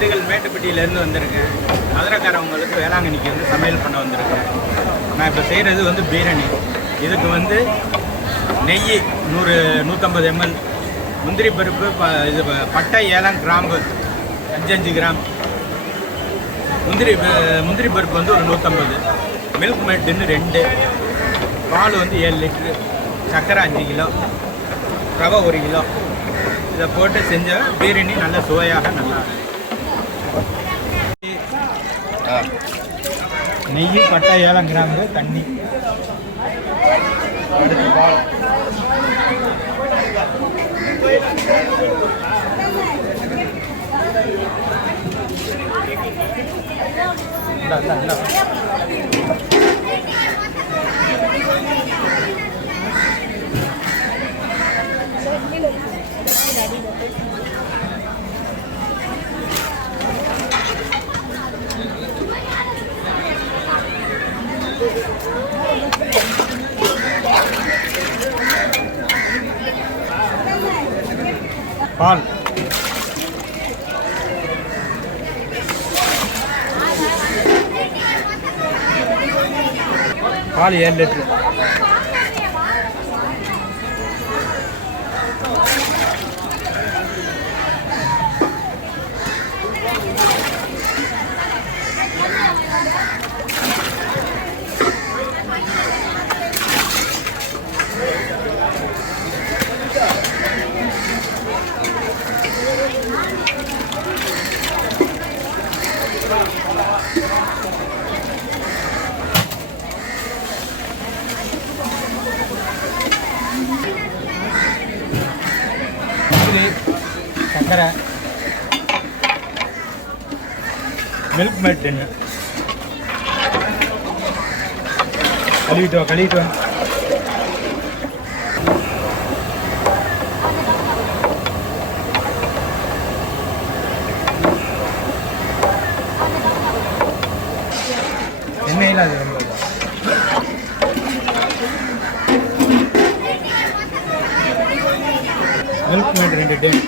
திண்டுக்கல் மேட்டுப்பட்டியிலேருந்து வந்திருக்கேன். மதுரைக்காரவங்களுக்கு வேளாங்கண்ணிக்கு வந்து சமையல் பண்ண வந்திருக்கேன். நான் இப்போ செய்கிறது வந்து பிரியாணி. இதுக்கு வந்து நெய் 150 ml, முந்திரி பருப்பு இது பட்டை, ஏலம், கிராம்பு 5 கிராம், முந்திரி பருப்பு வந்து ஒரு 150, மில்க் மேட்டுன்னு 2, பால் வந்து 7 லிட்டரு, சர்க்கரை 5 கிலோ, ரவை 1 கிலோ. இதை போட்டு செஞ்ச பிரியாணி நல்ல சுவையாக நல்லா நெய், பட்டை, ஏலம், கிராம்பு, தண்ணி, அடுத்து பால். பால் பால் 7 லிட்டரு. சக்கரை, மில்க் மேட் டின்னு கழுவிட்டு எண்ணெயில் அது ரொம்ப மில்க் மேட் 2 டைம்.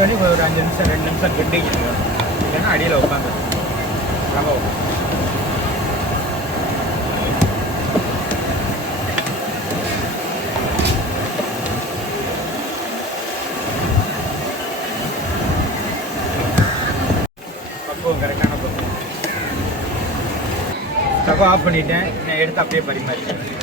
பண்ணி ஒரு 5 நிமிஷம் 2 நிமிஷம் கிண்டிக்கணும். இல்லைன்னா அடியில் உட்காந்து ரவை பக்குவம் கரெக்டான பக்குவம். ஸ்டவ் ஆஃப் பண்ணிட்டேன். நான் எடுத்து அப்படியே பரிமாறிட்டேன்.